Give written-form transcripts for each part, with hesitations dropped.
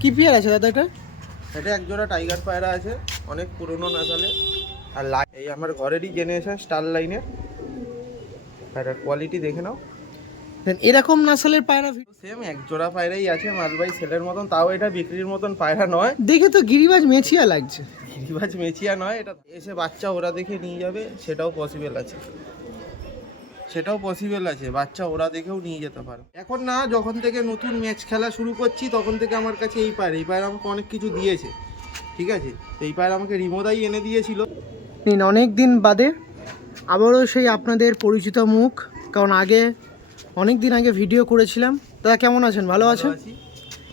কি পেয়ার আছে দাদা এটা? এটা এক জোড়া টাইগার পায়রা আছে, অনেক পুরনো নাসালে। আর এই আমার ঘরেরই জেনারেশন স্টার লাইনের পায়রার কোয়ালিটি দেখে নাও। এরকম নাসলের পায়রা সেম এক জোড়া পায়রাই আছে মালবাই সেলের মতন, তাও এটা বিক্রির মতন পায়রা নয়। দেখে তো গিরিবাজ মেছিয়া লাগছে। গিরিবাজ মেচিয়া নয়, এটা এসে বাচ্চা ওরা দেখে নিয়ে যাবে, সেটাও পসিবল আছে। বাচ্চা ওরা দেখেও নিয়ে যেতে পারে। এখন না, যখন থেকে নতুন ম্যাচ খেলা শুরু করছি তখন থেকে আমার কাছে এই পায়রা আমাকে অনেক কিছু দিয়েছে, ঠিক আছে। এই পায়রা আমাকে রিমোদাই এনে দিয়েছিল। অনেক দিন বাদে আবারও সেই আপনাদের পরিচিত মুখ, কারণ অনেক দিন আগে ভিডিও করেছিলাম। দাদা কেমন আছেন? ভালো আছেন?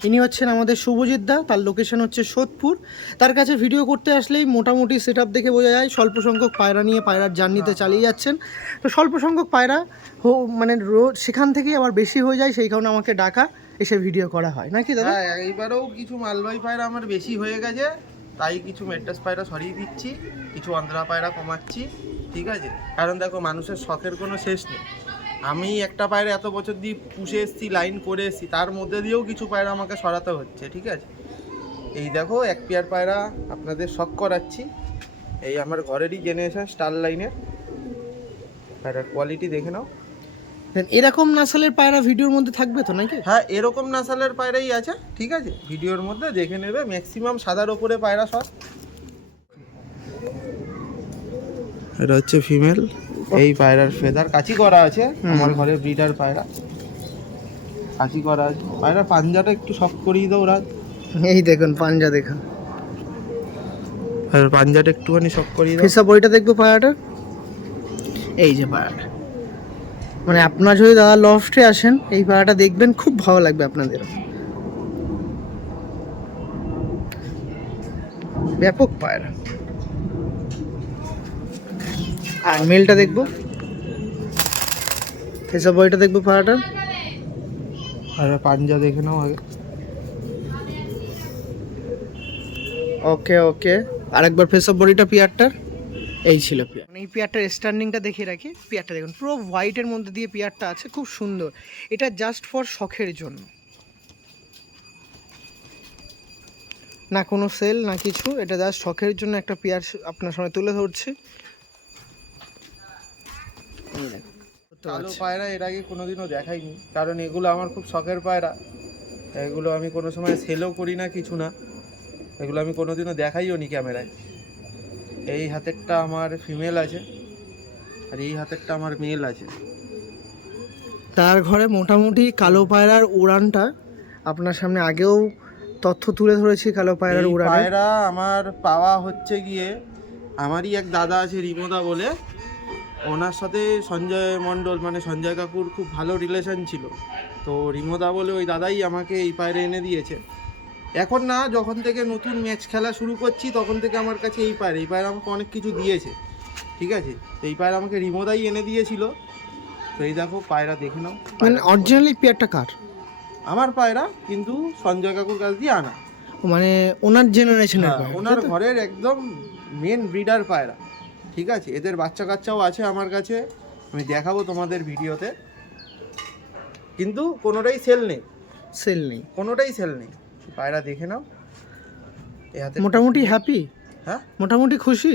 ইনি হচ্ছেন আমাদের শুভজিৎ দা, তার লোকেশন হচ্ছে সোদপুর। তার কাছে ভিডিও করতে আসলেই মোটামুটি সেট আপ দেখে বোঝা যায় স্বল্প সংখ্যক পায়রা নিয়ে পায়রার জার্নিতে চালিয়ে যাচ্ছেন। তো স্বল্প সংখ্যক পায়রা মানে রোজ সেখান থেকেই আবার বেশি হয়ে যায়, সেই কারণে আমাকে ডাকা, এসে ভিডিও করা হয় নাকি দাদা? হ্যাঁ, এইবারেও কিছু মালবাহী পায়রা আমার বেশি হয়ে গেছে, তাই কিছু মেড্রাস পায়রা সরিয়ে দিচ্ছি, কিছু আন্ধ্রা পায়রা কমাচ্ছি, ঠিক আছে। কারণ দেখো, মানুষের শখের কোনো শেষ নেই। আমি একটা পায়রা এত বছর দিয়ে পুষে এসেছি, লাইন করে এসেছি, তার মধ্যে দিয়েও কিছু পায়রা আমাকে সরাতে হচ্ছে, ঠিক আছে। এই দেখো এক পেয়ার পায়রা আপনাদের শখ করাচ্ছি, এই আমার ঘরেরই জেনারেশন স্টার লাইনের পায়রার কোয়ালিটি দেখে নাও। এরকম নাসলের পায়রা ভিডিওর মধ্যে থাকবে তো নাকি? হ্যাঁ, এরকম নাসালের পায়রাই আছে, ঠিক আছে। ভিডিওর মধ্যে দেখে নেবে, ম্যাক্সিমাম সাদার ওপরে পায়রা সব। এটা হচ্ছে ফিমেল। এই পায়রার ফেদার কাচি করা আছে, আমার ঘরে ব্রিডার পায়রা কাচি করা আছে। পায়রা পাঞ্জাটা একটু সফট করিয়ে দাও রাত। এই দেখুন পাঞ্জা দেখুন, আর পাঞ্জাটা একটুখানি সফট করিয়ে দাও। ফেসা বইটা দেখবো পায়রাটা। এই যে পায়রাটা, মানে আপনার যদি দাদা লফটে আসেন এই পায়রাটা দেখবেন, খুব ভালো লাগবে আপনাদের। ব্যাপক পায়রা। আর মেলটা দেখবো, ফেসা বইটা দেখবো পায়রাটা। আর পাঞ্জা দেখে নাও আগে। ওকে ওকে, আরেকবার ফেসা বডিটা পিয়ারটার। এই ছিল পিয়ার। এই পিয়ারটার স্ট্যান্ডিংটা দেখিয়ে রাখি। পিয়ারটা দেখুন, পুরো হোয়াইটের মধ্যে দিয়ে পিয়ারটা আছে, খুব সুন্দর। এটা জাস্ট ফর শখের জন্য, না কোনো সেল না কিছু, এটা জাস্ট শখের জন্য একটা পেয়ার আপনার সামনে তুলে ধরছি। কালো পায়রা এর আগে কোনোদিনও দেখাইনি, কারণ এগুলো আমার খুব শখের পায়রা। এগুলো আমি কোনো সময় সেলও করি না, কিছু না। এগুলো আমি কোনোদিনও দেখাইও নি ক্যামেরায়। এই হাতেরটা আমার ফিমেল আছে, আর এই হাতেরটা আমার মেল আছে। তার ঘরে মোটামুটি কালো পায়রার উড়ানটা আপনার সামনে আগেও তথ্য তুলে ধরেছি। কালো পায়রার উড়ান পায়রা আমার পাওয়া হচ্ছে গিয়ে, আমারই এক দাদা আছে রিমোদা বলে, ওনার সাথে সঞ্জয় মণ্ডল মানে সঞ্জয় কাকুর খুব ভালো রিলেশন ছিল। তো রিমোদা বলে ওই দাদাই আমাকে এই পায়রা এনে দিয়েছে। এখন না, যখন থেকে নতুন ম্যাচ খেলা শুরু করছি তখন থেকে আমার কাছে এই পায়রা আমাকে অনেক কিছু দিয়েছে, ঠিক আছে। এই পায়রা আমাকে রিমোদাই এনে দিয়েছিল। তো এই দেখো পায়রা দেখে নাও। মানে অরিজিনালি পেয়ারটা কার? আমার পায়রা, কিন্তু সঞ্জয় কাকুর কাছ দিয়ে আনা, মানে ওনার জেনারেশনের পায়রা, ওনার ঘরের একদম মেন ব্রিডার পায়রা, ঠিক আছে। এদের বাচ্চা কাচ্চাও আছে আমার কাছে, আমি দেখাবো তোমাদের ভিডিওতে। কিন্তু কোনোটাই সেল নেই, কোনোটাই সেল নেই। পায়রা দেখে নাও। মোটামুটি হ্যাপি? হ্যাঁ, মোটামুটি খুশি।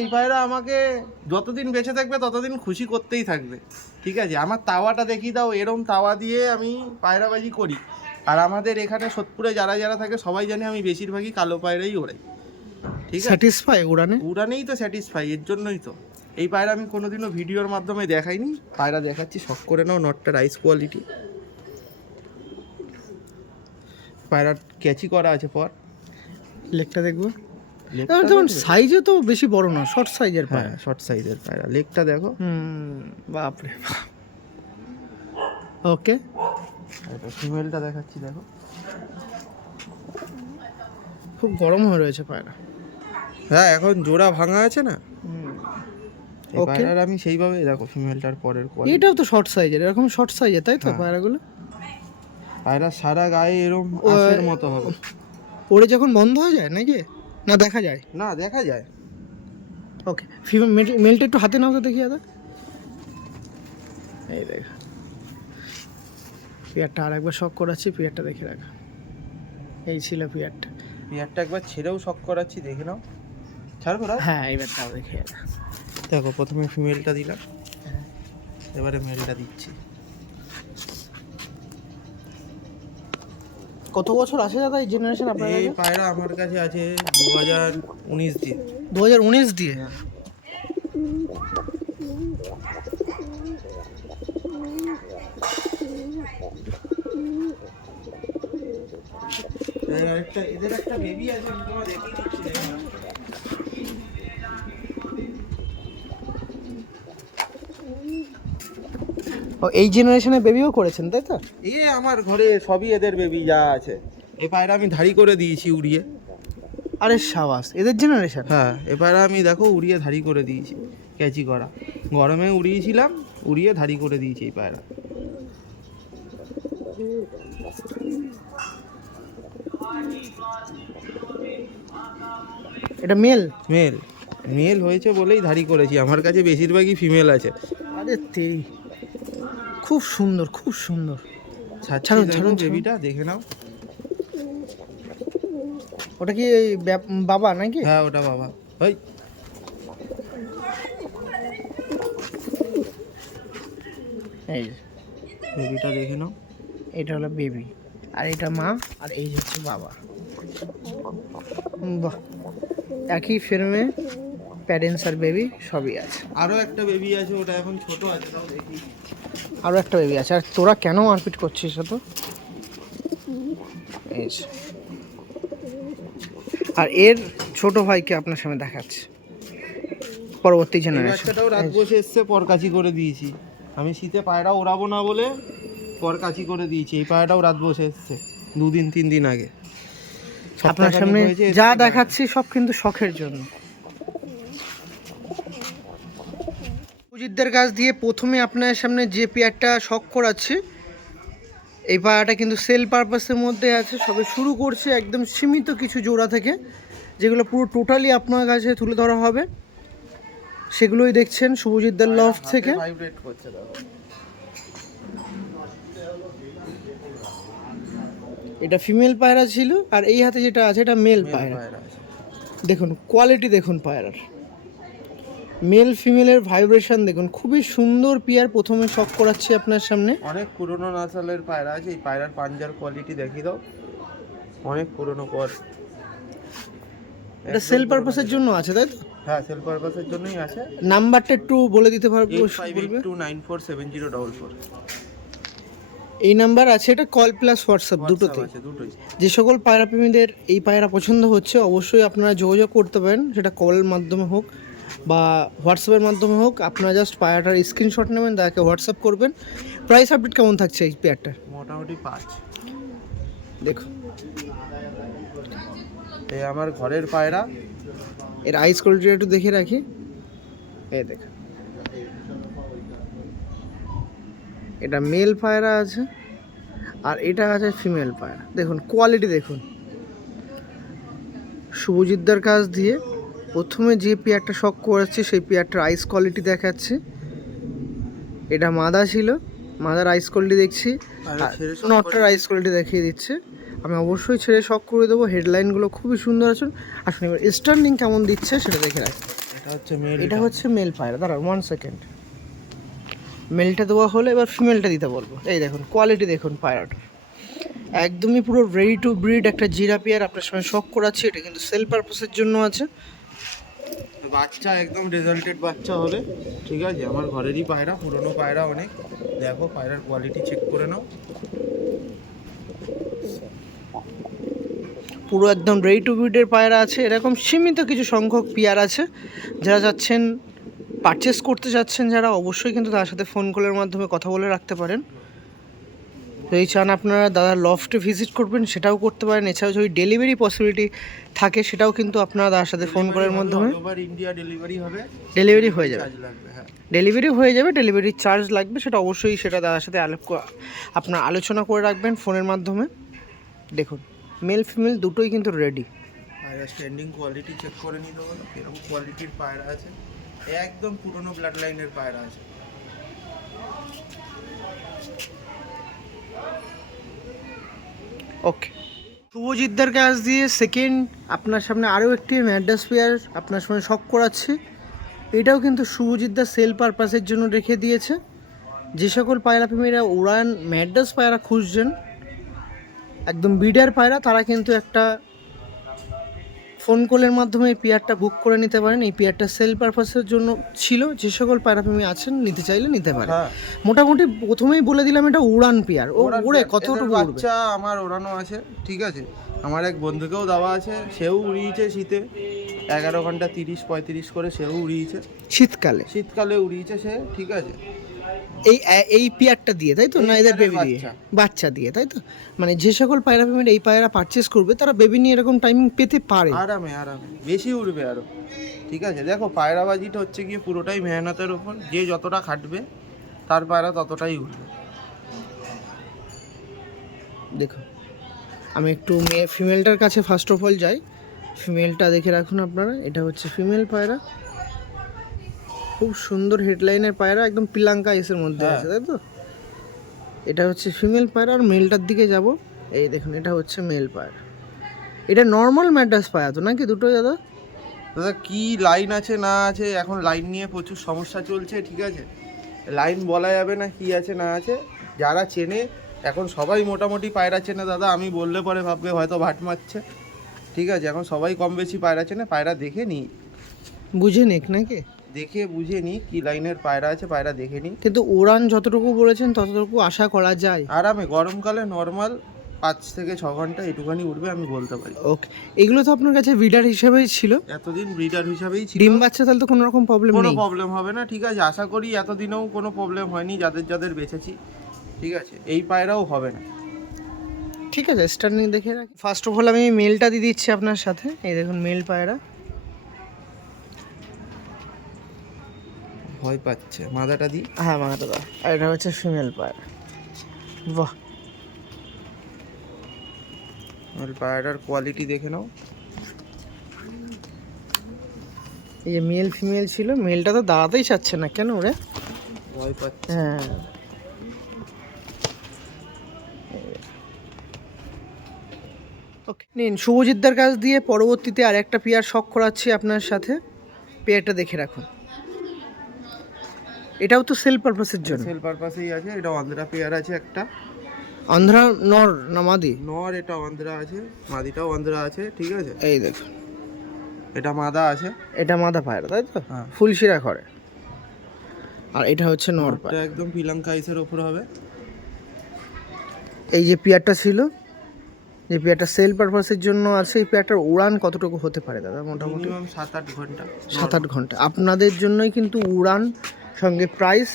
এই পায়রা আমাকে যতদিন বেঁচে থাকবে ততদিন খুশি করতেই থাকবে, ঠিক আছে। আমার তাওয়াটা দেখিয়ে দাও, এরম তাওয়া দিয়ে আমি পায়রাবাজি করি। আর আমাদের এখানে সোদপুরে যারা যারা থাকে সবাই জানে আমি বেশিরভাগই কালো পায়রাই ওড়াই, ঠিক আছে। স্যাটিসফাই উড়ানেই তো স্যাটিসফাই, এর জন্যই তো। এই পায়রা আমি কোনোদিনও ভিডিওর মাধ্যমে দেখাইনি, পায়রা দেখাচ্ছি, শখ করে নাও। নটটা রাইস কোয়ালিটি, পায়রা ক্যাচি করা আছে। পর লেগটা দেখবো। যেমন সাইজে তো বেশি বড় না, শর্ট সাইজের পায়রা। শর্ট সাইজের পায়রা, লেগটা দেখো। বাপরে। ওকে, ফিমেলটা দেখাচ্ছি, দেখো। খুব গরম হয়ে রয়েছে পায়রা। হ্যাঁ, এখন জোড়া ভাঙা আছে না, পায়রার আমি সেইভাবে দেখো। ফিমেলটার পরের কোয়ালিটি, এটাও তো শর্ট সাইজের, এরকম শর্ট সাইজের, তাই তো পায়রাগুলো? পায়রা সারা গায়ে এরকম আঁশের মতো হবে। ওরে যখন বন্ধ হয়ে যায় নাকি? না দেখা যায়? না, দেখা যায়। ওকে, মেলটা একটু হাতে নাও তো দেখি দাদা। এই দেখ, পেয়ারটা আর একবার শখ করাচ্ছি, পেয়ারটা দেখে রাখা। এই ছিল পিয়ারটা। পেয়ারটা একবার ছেড়েও শখ করাচ্ছি, দেখে নাও। ছাড়বো না? হ্যাঁ এবার তাও দেখে দেখো প্রথমে ফিমেলটা দিলাম, এবারে মেলটা দিচ্ছি। কত বছর আছে দাদা এই জেনারেশন আপনার এই কাছে? পায়রা আমার কাছে আছে 2019 দিয়ে। 2019 দিয়ে? এদের একটা বেবি আছে, আমি তোমায় দেখিয়ে দিচ্ছি, দেখে নাও। ও এই জেনারেশনে বেবিও করেছেন তাই তো? আমার ঘরে সবই এদের বেবি যা আছে। এই পায়রা আমি ধাড়ি করে দিয়েছি উড়িয়ে। আরে সাবাস, এদের জেনারেশন? হ্যাঁ, এ পায়রা আমি দেখো উড়িয়ে ধাড়ি করে দিয়েছি, ক্যাচি করা। গরমে উড়িয়েছিলাম, উড়িয়ে ধাড়ি করে দিয়েছি এই পায়রা। এটা মেল? মেল। মেল হয়েছে বলেই ধাড়ি করেছি, আমার কাছে বেশিরভাগই ফিমেল আছে। আরে তেরি, খুব সুন্দর খুব সুন্দর। ছাড়ছি, ছাড়ুন, দেখো ছাড়ুন, বেবিটা দেখে নাও। ওটা কি এই বাবা নাকি? হ্যাঁ ওটা বাবা। ওই এই যে বেবিটা দেখে নাও। এটা হলো বেবি, আর এটা মা, আর এই হচ্ছে বাবা। বাহ, একই ফ্রেমে প্যারেন্টস আর বেবি সবই আছে। আরো একটা বেবি আছে, ওটা এখন ছোট আছে, তাও দেখি। আরও একটা বেবি আছে। আর তোরা কেন মারপিট করছিস তো? এই যে। আর এর ছোট ভাইকে আপনার সামনে দেখাচ্ছে, পরবর্তী এই জেনারেশন। বাচ্চাটাও রাত বসে এসছে, পরকাচি করে দিয়েছি। আমি শীতে পায়রা ওড়াবো না বলে পরকাচি করে দিয়েছি। এই পায়রাটাও রাত বসে এসছে 2-3 দিন আগে। আপনার সামনে যা দেখাচ্ছি সব কিন্তু শখের জন্য। সুজিতদের কাছ দিয়ে প্রথমে আপনার সামনে যে পেয়ারটা শখ করাচ্ছি, এই পায়রাটা কিন্তু সেল পারপাসের মধ্যে আছে। সবে শুরু করছে, একদম সীমিত কিছু জোড়া থেকে, যেগুলো পুরো টোটালি আপনার কাছে তুলে ধরা হবে। সেগুলোই দেখছেন শুভজিৎদের লফট থেকে। ভাইব্রেট করছে দেখো। এটা ফিমেল পায়রা ছিল, আর এই হাতে যেটা আছে এটা মেল পায়রা। দেখুন কোয়ালিটি, দেখুন পায়রার মেল ফিমেলের ভাইব্রেশন দেখুন, খুবই সুন্দর পেয়ার। প্রথমে শখ করাচ্ছি আপনার সামনে। অনেক পুরনো নাসালের পায়রা আছে। এই পায়রার পাঞ্জার কোয়ালিটি দেখিয়ে দাও, অনেক পুরনো পর। এটা সেল পারপাসের জন্য আছে তাই তো? হ্যাঁ, সেল পারপাসের জন্যই আছে। নাম্বারটা একটু বলে দিতে পারবো? 8582947044। এই নাম্বার আছে, এটা কল প্লাস হোয়াটসঅ্যাপ দুটোতেই। দুটোই। যে সকল পায়রা প্রেমীদের এই পায়রা পছন্দ হচ্ছে, অবশ্যই আপনারা যোগাযোগ করতে পারেন, সেটা কলের মাধ্যমে হোক বা হোয়াটসঅ্যাপের মাধ্যমে হোক। আপনারা জাস্ট পায়রাটার স্ক্রিনশট নেবেন, তাকে হোয়াটসঅ্যাপ করবেন। প্রাইস আপডেট কেমন থাকছে এই পেয়ারটার? মোটামুটি 5। দেখুন এই আমার ঘরের পায়রা। এর আইস কোয়ালিটিটা একটু দেখে রাখি। এই দেখুন, এটা মেল পায়রা আছে, আর এটা আছে ফিমেল পায়রা। দেখুন কোয়ালিটি দেখুন। শুভজিৎদার কাছ দিয়ে প্রথমে যে পেয়ারটা শখ করাচ্ছি, সেই পেয়ারটার আইস কোয়ালিটি দেখাচ্ছি। এটা মাদা ছিল, মাদার আইস কোয়ালিটি দেখছি, নটটার আইস কোয়ালিটি দেখিয়ে দিচ্ছে। আমি অবশ্যই ছেড়ে শখ করে দেবো। হেডলাইনগুলো খুবই সুন্দর আছে। আসুন এবার স্টার্নিং কেমন দিচ্ছে সেটা দেখে রাখি। এটা হচ্ছে মেল পায়রা। দাঁড়ান 1 সেকেন্ড, মেলটা দেওয়া হলে এবার ফিমেলটা দিতে বলবো। এই দেখুন কোয়ালিটি দেখুন পায়রাটা, একদমই পুরো রেডি টু ব্রিড একটা জিরা পেয়ার আপনার সঙ্গে শখ করাচ্ছি। এটা কিন্তু সেল পারপাসের জন্য আছে। বাচ্চা একদম রেজাল্টেড বাচ্চা হবে, ঠিক আছে। আমার ঘরেরই পায়রা, পুরনো পায়রা অনেক। দেখো পায়রার কোয়ালিটি চেক করে নাও। পুরো একদম রেডি টু ব্রিডের পায়রা আছে। এরকম সীমিত কিছু সংখ্যক পেয়ার আছে। যারা যাচ্ছেন পারচেস করতে যাচ্ছেন, যারা অবশ্যই কিন্তু তার সাথে ফোন কলের মাধ্যমে কথা বলে রাখতে পারেন। যদি চান আপনারা দাদার লফটে ভিজিট করবেন, সেটাও করতে পারেন। এছাড়াও যদি ডেলিভারি পসিবিলিটি থাকে, সেটাও কিন্তু আপনারা তার সাথে ফোন কলের মাধ্যমে ইন্ডিয়া ডেলিভারি হবে, ডেলিভারি হয়ে যাবে। হ্যাঁ ডেলিভারি হয়ে যাবে, ডেলিভারি চার্জ লাগবে, সেটা অবশ্যই সেটা দাদার সাথে আপনার আলোচনা করে রাখবেন ফোনের মাধ্যমে। দেখুন মেল ফিমেল দুটোই কিন্তু রেডি। পায়রা স্ট্যান্ডিং কোয়ালিটি চেক করে নিতে হলো, এরকম কোয়ালিটির পায়রা আছে। একদম পুরনো ব্লাড লাইনের পায়রা আছে। ওকে। শুভজিৎদার কাছ দিয়ে সেকেন্ড আপনার সামনে আরও একটি ম্যাড্রাস পেয়ার আপনার সামনে শখ করাচ্ছে। এটাও কিন্তু শুভজিৎদার সেল পারপাসের জন্য রেখে দিয়েছে। যে সকল পায়রা প্রেমীরা উড়ান ম্যাড্রাস পায়রা খুঁজছেন, একদম বিডার পায়রা, তারা কিন্তু একটা ফোন কলের মাধ্যমে এই পেয়ারটা বুক করে নিতে পারেন। এই পেয়ারটা সেল পারপাসের জন্য ছিল। যে সকল পায়রা প্রেমী আছেন নিতে চাইলে নিতে পারেন। হ্যাঁ, মোটামুটি প্রথমেই বলে দিলাম এটা উড়ান পেয়ার। ও ওরা উড়ে এদের কতটুকু উড়বে? বাচ্চা আমার ওড়ানো আছে, ঠিক আছে। আমার এক বন্ধুকেও দেওয়া আছে, সেও উড়িয়েছে শীতে 11 ঘন্টা 30-35 করে সেও উড়িয়েছে, শীতকালে শীতকালে উড়িয়েছে সে, ঠিক আছে। এই পেয়ারটা দিয়ে, তাই তো? এই না এদের পেয়ারের বেবি দিয়ে? বাচ্চা। বাচ্চা দিয়ে, তাই তো? মানে যে সকল পায়রা প্রেমীরা এই পায়রা পারচেস করবে তারা বেবি নিয়ে এরকম টাইমিং পেতে পারে। আরামে আরামে বেশি উড়বে আরো, ঠিক আছে। দেখো পায়রাবাজিটা হচ্ছে গিয়ে পুরোটাই মেহনতের ওপর, যে যতটা খাটবে তার পায়রা ততটাই উঠবে। দেখো আমি একটু মেয়ে ফিমেলটার কাছে ফার্স্ট অফ অল যাই। ফিমেলটা দেখে রাখুন আপনারা, এটা হচ্ছে ফিমেল পায়রা। খুব সুন্দর হেডলাইনের পায়রা, একদম পিলাঙ্কা এসের মধ্যে আছে, তাই তো? এটা হচ্ছে ফিমেল পায়রা। আর মেলটার দিকে যাব, এই দেখুন এটা হচ্ছে মেল পায়রা। এটা নর্মাল ম্যাড্রাস পায়রা তো নাকি দুটোই দাদা? দাদা কি লাইন আছে না আছে, এখন লাইন নিয়ে প্রচুর সমস্যা চলছে, ঠিক আছে। লাইন বলা যাবে না কি আছে না আছে, যারা চেনে এখন সবাই মোটামুটি পায়রা চেনে দাদা। আমি বললে পরে ভাববে হয়তো ভাট মারছে, ঠিক আছে। এখন সবাই কম বেশি পায়রা চেনে, পায়রা দেখে নিই, বুঝে নিক নাকি? দেখে বুঝে নিই কি লাইনের পায়রা আছে, পায়রা দেখে নিই। কিন্তু উড়ান যতটুকু বলেছেন ততটুকু আশা করা যায়। আরামে গরমকালে নর্মাল 5 থেকে 6 ঘন্টা এটুখানি উঠবে আমি বলতে পারি। ওকে, এগুলো তো আপনার কাছে ব্রিডার হিসেবেই ছিল, এতদিন ব্রিডার হিসাবেই ছিল, ডিম বাচ্চা, তাহলে তো কোনো রকম প্রবলেম কোনো নেই। প্রবলেম হবে না, ঠিক আছে। আশা করি এতদিনেও কোনো প্রবলেম হয়নি যাদের যাদের বেঁচেছি, ঠিক আছে। এই পায়রাও হবে না। ঠিক আছে, স্টার্নিং দেখে রাখি। ফার্স্ট অফ অল আমি মেলটা দিয়ে দিচ্ছি আপনার সাথে। এই দেখুন মেল পায়রা। ভয় পাচ্ছে, মাদাটা দিই। হ্যাঁ মাথাটা দাও। আর এটা হচ্ছে ফিমেল পায়রা। বাহ, আর পায়রার কোয়ালিটি দেখে নাও। এই যে মেল ফিমেল ছিল, মেলটা তো দাঁড়াতেই চাচ্ছে না, কেন ওরে? ভয় পাচ্ছে। হ্যাঁ, ওকে নিন। শুভজিৎদার কাছ দিয়ে পরবর্তীতে আর একটা পেয়ার শখ করাচ্ছি আপনার সাথে। পেয়ারটা দেখে রাখুন, এটাও তো সেল পারপাসের জন্য। সেল পারপাসেই আছে। এটা অন্ধ্রা পেয়ার আছে একটা, অন্ধ্রা নর না মাদি? নর। এটা অন্ধ্রা আছে, মাদিটাও অন্ধ্রা আছে, ঠিক আছে। এই দেখুন এটা মাদা আছে। এটা মাদা পায়রা, তাই তো? হ্যাঁ। ফুলশিরা করে। আর এটা হচ্ছে নর এটা পায়রা। একদম পিলাঙ্কা আইসের ওপর হবে। এই যে পেয়ারটা ছিল, যে পেয়ারটা সেল পারপাসের জন্য আছে, এই পেয়ারটার উড়ান কতটুকু হতে পারে দাদা? মোটামুটি মিনিমাম 7-8 ঘন্টা। 7-8 ঘন্টা। আপনাদের জন্যই কিন্তু উড়ান সঙ্গে প্রাইস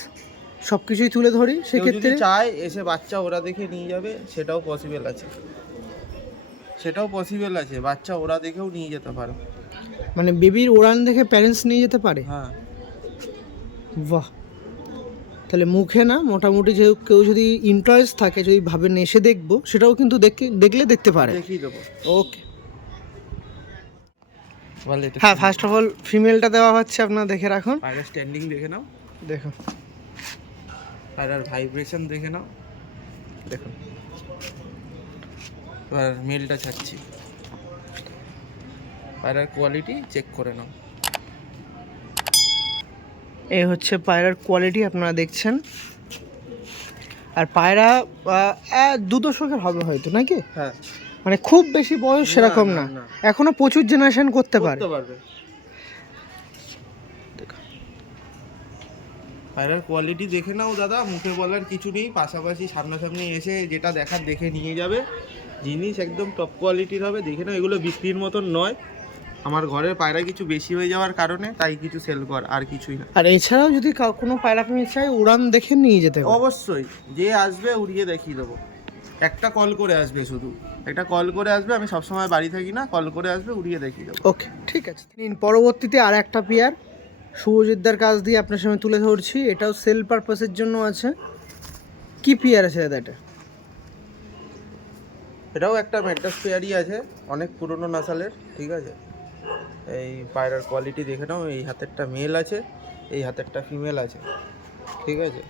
সব কিছুই তুলে ধরি। কেউ সেক্ষেত্রে যদি চায় এসে বাচ্চা ওরা দেখে নিয়ে যাবে, সেটাও পসিবল আছে, সেটাও পসিবল আছে। বাচ্চা ওরা দেখেও নিয়ে যেতে পারো। মানে বেবির উড়ান দেখে প্যারেন্টস নিয়ে যেতে পারে? হ্যাঁ। বাহ, তাহলে মুখে না, মোটামুটি যে কেউ যদি ইন্টারেস্ট থাকে, যদি ভাবেন এসে দেখবো, সেটাও কিন্তু দেখলে দেখতে পারে। দেখিয়ে দেবো। ওকে, হ্যাঁ ফার্স্ট অফ অল ফিমেলটা দেওয়া হচ্ছে, আপনারা দেখে রাখুন। পায়রার স্ট্যান্ডিং দেখে নাও, দেখুন পায়রার ভাইব্রেশন দেখে নাও, দেখুন। এবার মেলটা ছাড়ছি, পায়রার কোয়ালিটি চেক করে নাও। এই হচ্ছে পায়রার কোয়ালিটি আপনারা দেখছেন। আর পায়রা 2 দশকের হবে হয়তো নাকি? হ্যাঁ, মানে খুব বেশি বয়স সেরকম না, না, না। এখনো প্রচুর জেনারেশন করতে পারে। করতে পারবে। পায়রার কোয়ালিটি দেখে নাও দাদা, মুখে বলার কিছু নেই। পাশাপাশি সামনাসামনি এসে যেটা দেখার দেখে নিয়ে যাবে। জিনিস একদম টপ কোয়ালিটির হবে, দেখে নাও। এগুলো বিক্রির মতন নয়। আমার ঘরের পায়রা কিছু বেশি হয়ে যাওয়ার কারণে তাই কিছু সেল কর, আর কিছুই না। আর এছাড়াও যদি কোনো পায়রা প্রেমী চাই, উড়ান দেখে নিয়ে যেতে হবে। অবশ্যই, যে আসবে উড়িয়ে দেখিয়ে দেবো। একটা কল করে আসবে, শুধু একটা কল করে আসবে। আমি সবসময় বাড়ি থাকি না, কল করে আসবে, উড়িয়ে দেখিয়ে দেবো। ওকে, ঠিক আছে নিন। পরবর্তীতে আর একটা পেয়ার শুভজিৎদার কাছ দিয়ে আপনার সামনে তুলে ধরছি। এটাও সেল পারপাসের জন্য আছে। কি পেয়ার আছে দাদা এটা? এটাও একটা ম্যাড্রাস পেয়ারই আছে, অনেক পুরনো নাসালের, ঠিক আছে। এই পায়রার কোয়ালিটি দেখে নাও। এই হাতেরটা মেল আছে, এই হাতেরটা ফিমেল আছে, ঠিক আছে।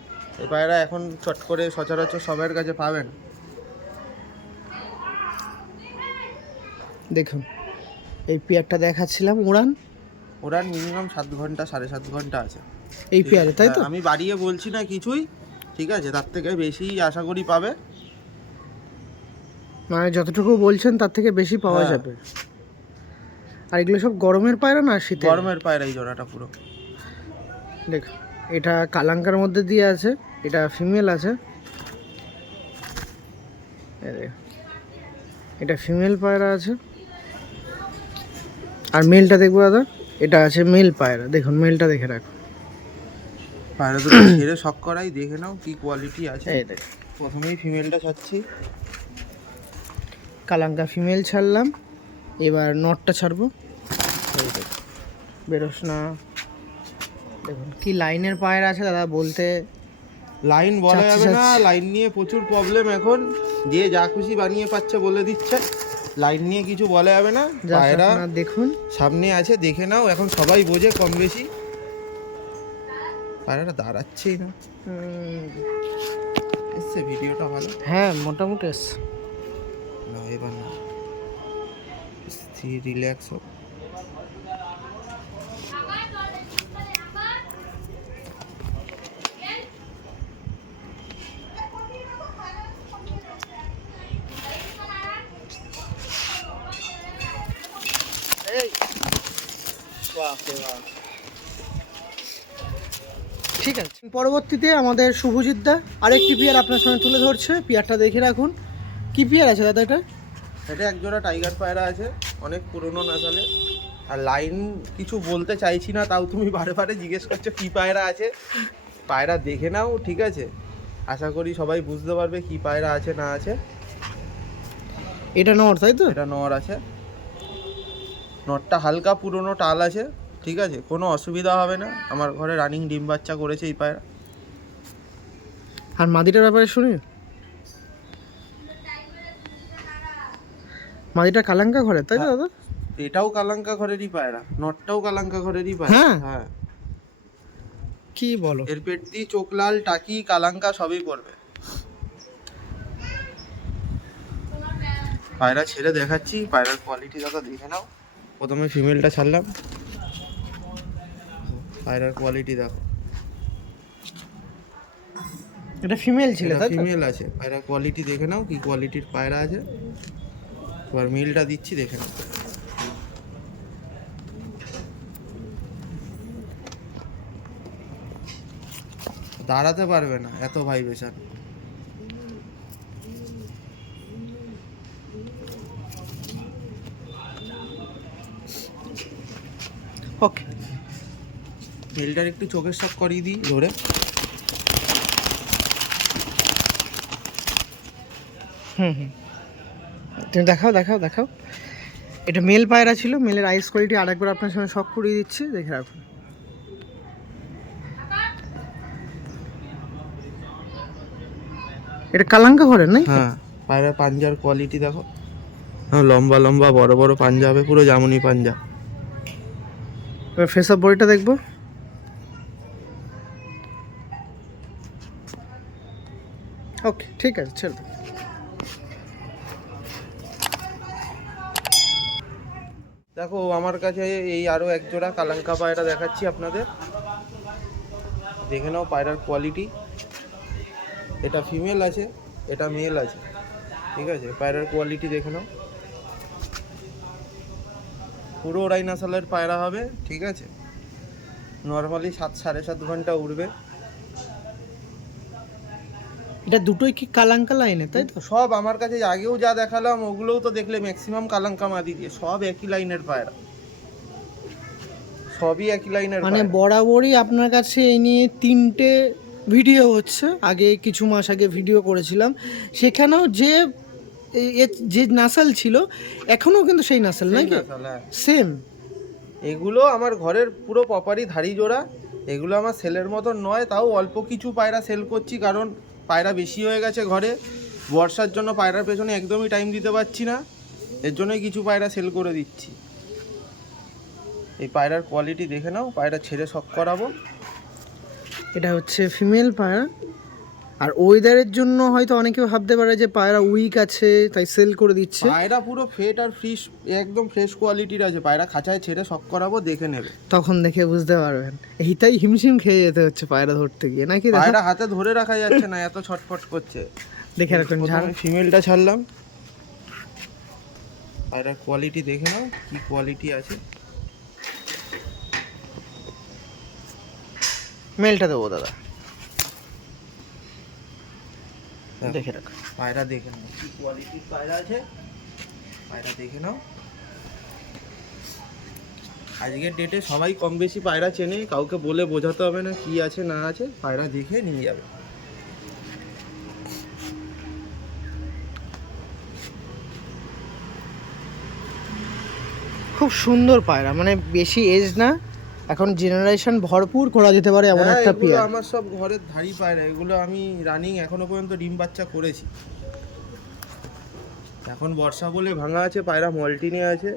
এই পায়রা এখন চট করে সচরাচর সবার কাছে পাবেন। দেখুন এই পেয়ারটা দেখাচ্ছিলাম, উড়ান ওরার মিনিমাম 7 ঘন্টা 7.5 ঘন্টা আছে এই ঠিক পেয়ারে, আছে? তাই তো? হ্যাঁ, আমি বাড়িয়ে বলছি না কিছুই, ঠিক আছে, তার থেকে বেশি আশা করি পাবে। মানে যতটুকু বলছেন তার থেকে বেশি পাওয়া হ্যাঁ। যাবে। আর এগুলো সব গরমের পায়রা না শীতের? গরমের পায়রা এই জোড়াটা পুরো। দেখুন এটা কালাঙ্কার মধ্যে দিয়ে আছে, এটা ফিমেল আছে। এই দেখুন, এটা ফিমেল পায়রা আছে। আর মেলটা দেখবো দাদা, এটা আছে মেল পায়রা। দেখুন মেলটা দেখে রাখুন। পায়রা দুটো ছেড়ে শখ করাই, দেখে নাও কি কোয়ালিটি আছে। এই দেখুন প্রথমেই ফিমেলটা ছাড়ছি। কালাঙ্কা ফিমেল ছাড়লাম, এবার নটটা ছাড়বো। এই দেখুন বেরোস না। দেখুন কি লাইনের পায়রা আছে দাদা, বলতে লাইন বলা যাচ্ছে, যাবে না, যাচ্ছে। লাইন নিয়ে প্রচুর প্রবলেম এখন, যে যা খুশি বানিয়ে পাচ্ছে বলে দিচ্ছে, লাইন নিয়ে কিছু বলা যাবে না। যা পায়রা আপনারা দেখুন। সামনে আছে, দেখে নাও, এখন সবাই বোঝে কম বেশি। পায়রাটা দাঁড়াচ্ছেই না। এসছে ভিডিওটা ভালো হ্যাঁ মোটামুটি এসছে। না, এবার না, স্থির রিল্যাক্স হোক। ঠিক আছে, পরবর্তীতে আমাদের শুভজিৎ দা আরেকটি পেয়ার আপনার সঙ্গে তুলে ধরছে। পেয়ারটা দেখে রাখুন। কি পেয়ার আছে দাদা এটা? এটা একজোড়া টাইগার পায়রা আছে, অনেক পুরনো নাসালে। আর লাইন কিছু বলতে চাইছি না, তাও তুমি বারে বারে জিজ্ঞেস করছো কি পায়রা আছে। পায়রা দেখে নাও, ঠিক আছে, আশা করি সবাই বুঝতে পারবে কি পায়রা আছে না আছে। এটা নর, তাই তো? এটা নর আছে, নরটা হালকা পুরনো টাল আছে, ঠিক আছে, কোনো অসুবিধা হবে না। আমার ঘরে রানিং ডিম বাচ্চা করেছে এই পায়রা। আর মাদিটার ব্যাপারে শুনি, মাদিটা কালাঙ্কা ঘরে, তাই তো দাদা? এটাও কালাঙ্কা ঘরেরই পায়রা, নটটাও কালাঙ্কা ঘরেরই পায়রা। হ্যাঁ? হ্যাঁ, কি বলো? এর পেট দিয়ে চোখ লাল, টাকি, কালাঙ্কা সবই পড়বে। পায়রা ছেড়ে দেখাচ্ছি, পায়রার কোয়ালিটি দাদা দেখে নাও। প্রথমে ফিমেলটা ছাড়লাম, পায়রার কোয়ালিটি দেখো। এটা ফিমেল ছিল, এটা তাই তো? ফিমেল আছে, পায়রার কোয়ালিটি দেখে নাও কি কোয়ালিটির পায়রা আছে। এবার মেলটা দিচ্ছি, দেখে নাও। দাঁড়াতে পারবে না, এত ভাইব্রেশন। ওকে, মেলটার একটু চোখের শক করিয়ে দিই ধরে। হুম হুম, তুমি দেখাও দেখাও দেখাও। এটা মেল পায়রা ছিল, মেলের আইস কোয়ালিটি আরেকবার আপনার সঙ্গে শখ করিয়ে দিচ্ছি, দেখে রাখুন। এটা কালাঙ্কা ঘরের নাই? হ্যাঁ, পায়রার পাঞ্জার কোয়ালিটি দেখো। হ্যাঁ, লম্বা লম্বা বড় বড় পাঞ্জা হবে, পুরো জামুনি পাঞ্জা। এবার ফেস অফ বডিটা দেখবো। ওকে ঠিক আছে, ছেড়ে দাও। দেখো আমার কাছে এই আরও এক জোড়া কালাঙ্কা পায়রা দেখাচ্ছি আপনাদের, দেখে নাও পায়রার কোয়ালিটি। এটা ফিমেল আছে, এটা মেল আছে, ঠিক আছে, পায়রার কোয়ালিটি দেখে নাও। পুরো ওরাই নাসালের পায়রা হবে, ঠিক আছে। নর্মালি 7-7.5 ঘন্টা উড়বে। এটা দুটোই কি কালাঙ্কা লাইনে, তাই তো? সব আমার কাছে আগেও যা দেখালাম ওগুলোও তো দেখলে ম্যাক্সিমাম কালাঙ্কা মাদি দিয়ে, সব একই লাইনের পায়রা, সবই একই লাইনের মানে পায়রা। বরাবরই আপনার কাছে এই নিয়ে 3টে ভিডিও হচ্ছে। আগে কিছু মাস আগে ভিডিও করেছিলাম, সেখানেও যে যে নাসাল ছিল এখনও কিন্তু সেই নাসাল সেই নাকি? নাসাল, হ্যাঁ। সেম। এগুলো আমার ঘরের পুরো প্রপারই ধাড়ি জোড়া। এগুলো আমার সেলের মতন নয়, তাও অল্প কিছু পায়রা সেল করছি, কারণ পায়রা বেশি হয়ে গেছে ঘরে। বর্ষার জন্য পায়রার পেছনে একদমই টাইম দিতে পারছি না, এর জন্যই কিছু পায়রা সেল করে দিচ্ছি। এই পায়রার কোয়ালিটি দেখে নাও, পায়রা ছেড়ে শখ করাবো। এটা হচ্ছে ফিমেল পায়রা, আর ওয়েদারের জন্য হয়তো অনেকে ভাবতে পারে যে পায়রা উইক আছে তাই সেল করে দিচ্ছে। পায়রা পুরো ফেট আর ফ্রিশ, একদম ফ্রেশ কোয়ালিটির আছে। পায়রা খাঁচায় ছেড়ে শক করাবো, দেখে নেবে, তখন দেখে বুঝতে পারবেন। এইটাই হিমশিম খেয়ে যেতে হচ্ছে পায়রা ধরতে গিয়ে নাকি? পায়রা হাতে ধরে রাখা যাচ্ছে না, এত ছটফট করছে। দেখে রাখুন। ফিমেলটা ছাড়লাম, পায়রার কোয়ালিটি দেখে নাও কি কোয়ালিটি আছে। মেলটা দেবো দাদা, দেখে রাখ। পায়রা দেখে নাও কি কোয়ালিটির পায়রা আছে, পায়রা দেখে নাও। আজকের ডেটে সবাই কম বেশি পায়রা চেনে, কাউকে বলে বোঝাতে হবে না কি আছে না আছে, পায়রা দেখে নিয়ে যাবে। খুব সুন্দর পায়রা, মানে বেশি এজ না, এখন জেনারেশন ভরপুর করা যেতে পারে এমন একটা এগুলো পেয়ার। আমার সব ঘরের ধাড়ি পায়রা, এগুলো আমি রানিং এখনো পর্যন্ত ডিম বাচ্চা করেছি। এখন বর্ষা বলে ভাঙা আছে, পায়রা মল্টিনে আছে,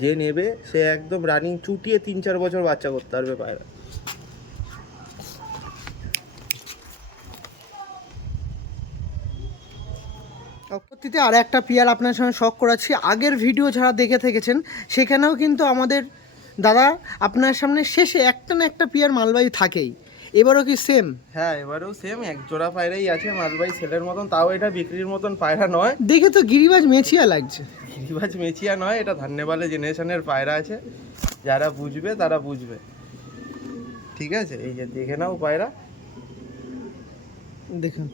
যে নেবে সে একদম রানিং চুটিয়ে 3-4 বছর বাচ্চা করতে পারবে পায়রা। পরবর্তীতে আর একটা পেয়ার আপনার সঙ্গে শখ করাচ্ছি। আগের ভিডিও যারা দেখে থেকেছেন সেখানেও কিন্তু আমাদের দাদা আপনার সামনে শেষে একটা না একটা পেয়ার মালবাহী থাকেই। এবারও কি সেম? হ্যাঁ, এবারেও সেম এক জোড়া পায়রাই আছে মালবাহী সেলের মতন, তাও এটা বিক্রির মতন পায়রা নয়। দেখে তো গিরিবাজ মেছিয়া লাগছে। গিরিবাজ মেচিয়া নয়, এটা ধান্যবালে জেনারেশনের পায়রা আছে, যারা বুঝবে তারা বুঝবে। ঠিক আছে, এই যে দেখে নাও পায়রা। দেখুন,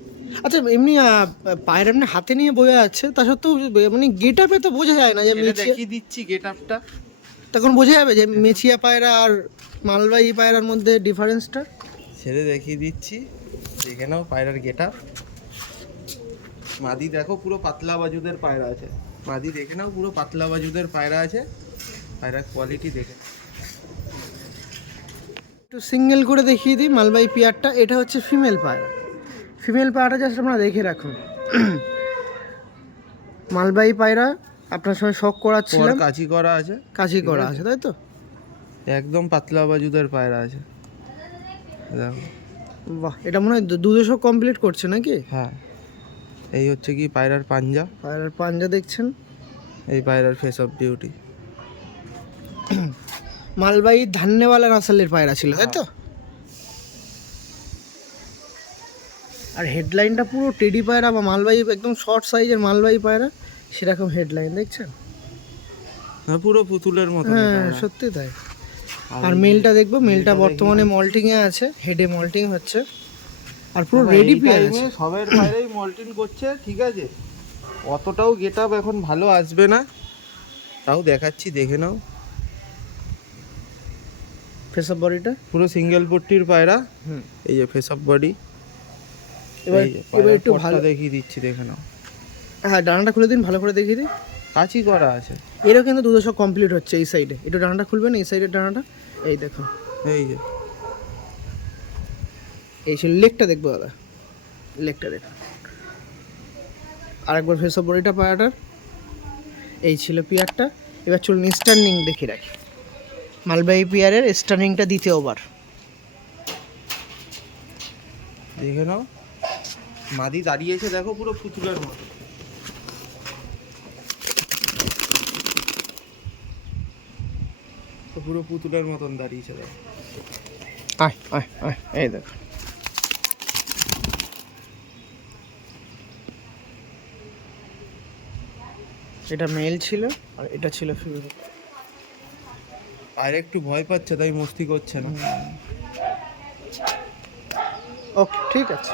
আচ্ছা এমনি পায়রা এমনি হাতে নিয়ে বোঝা যাচ্ছে, তা সত্ত্বেও মানে গেট আপে তো বোঝা যায় না যে এটা মেছিয়া। দেখিয়ে দিচ্ছি গেট আপটা, তখন বোঝা যাবে যে মেছিয়া পায়রা আর মালবাহী পায়রার মধ্যে ডিফারেন্সটা। ছেড়ে দেখিয়ে দিচ্ছি, দেখে নাও পায়রার গেট আপ। মাদি দেখো পুরো পাতলা বাজুদের পায়রা আছে, মাদি দেখে নাও পুরো পাতলা বাজুদের পায়রা আছে, পায়রার কোয়ালিটি দেখে। একটু সিঙ্গেল করে দেখিয়ে দিই মালবাহী পেয়ারটা। এটা হচ্ছে ফিমেল পায়রা। ফিমেল পায়রাটা জাস্ট আপনারা দেখে রাখুন। মালবাহী পায়রা আপনার সঙ্গে শখ করাচ্ছিলাম। কাঁচি করা আছে, কাশি করা আছে তাই তো? একদম পাতলা বাজুদের পায়রা আছে, দেখো। বাহ, এটা মনে হয় দুশো কমপ্লিট করছে নাকি? হ্যাঁ, এই হচ্ছে কি পায়রার পাঞ্জা, পায়রার পাঞ্জা দেখছেন। এই পায়রার ফেস অফ ডিউটি। মালবাহী ধান্যওয়ালা নাসালের পায়রা ছিল তাই তো? আর হেডলাইনটা পুরো টেডি পায়রা বা মালবাহী একদম শর্ট সাইজের মালবাহী পায়রা, সেরকম হেডলাইন দেখছেন। হ্যাঁ, পুরো পুতুলের মতো। হ্যাঁ সত্যি তাই। আর মেলটা দেখবো, মেলটা বর্তমানে মল্টিং এ আছে, হেডে মল্টিং হচ্ছে, আর পুরো রেডি পেয়ার আছে। সবের পায়রাই মল্টিং করছে, ঠিক আছে। অতটাও গেট আপ এখন ভালো আসবে না, তাও দেখাচ্ছি, দেখে নাও। ফেস অফ বডিটা পুরো সিঙ্গেল পট্টির পায়রা, হুম। এই যে ফেস অফ বডি। এবার একটু ভালো দেখিয়ে দিচ্ছি, দেখে নাও। হ্যাঁ, ডানাটা খুলে দিন, ভালো করে দেখিয়ে দিন। কাঁচি করা আছে, এরও কিন্তু 200 কমপ্লিট হচ্ছে এই সাইডে। একটু ডানাটা খুলবেন, এই সাইডের ডানাটা, এই দেখুন। এই যে এই ছিল লেগটা, দেখবো দাদা লেগটা দেখুন। আরেকবার ফেস অফ বডিটা পায়রাটার, এই ছিল পেয়ারটা। এবার চলুন স্টার্নিং দেখে রাখি। মালবাহী পেয়ারের স্টার্নিংটা দ্বিতীয়বার দেখে নাও। মাদি দাঁড়িয়েছে দেখো পুরো পুতুলের মতো, পুরো পুতুলের মতন দাঁড়িয়েছে দেখো। আয় আয় আয়, এই দেখো। এটা মেল ছিল আর এটা ছিল ফিমেল। আর একটু ভয় পাচ্ছে তাই মস্তি করছে না। ওকে, ঠিক আছে।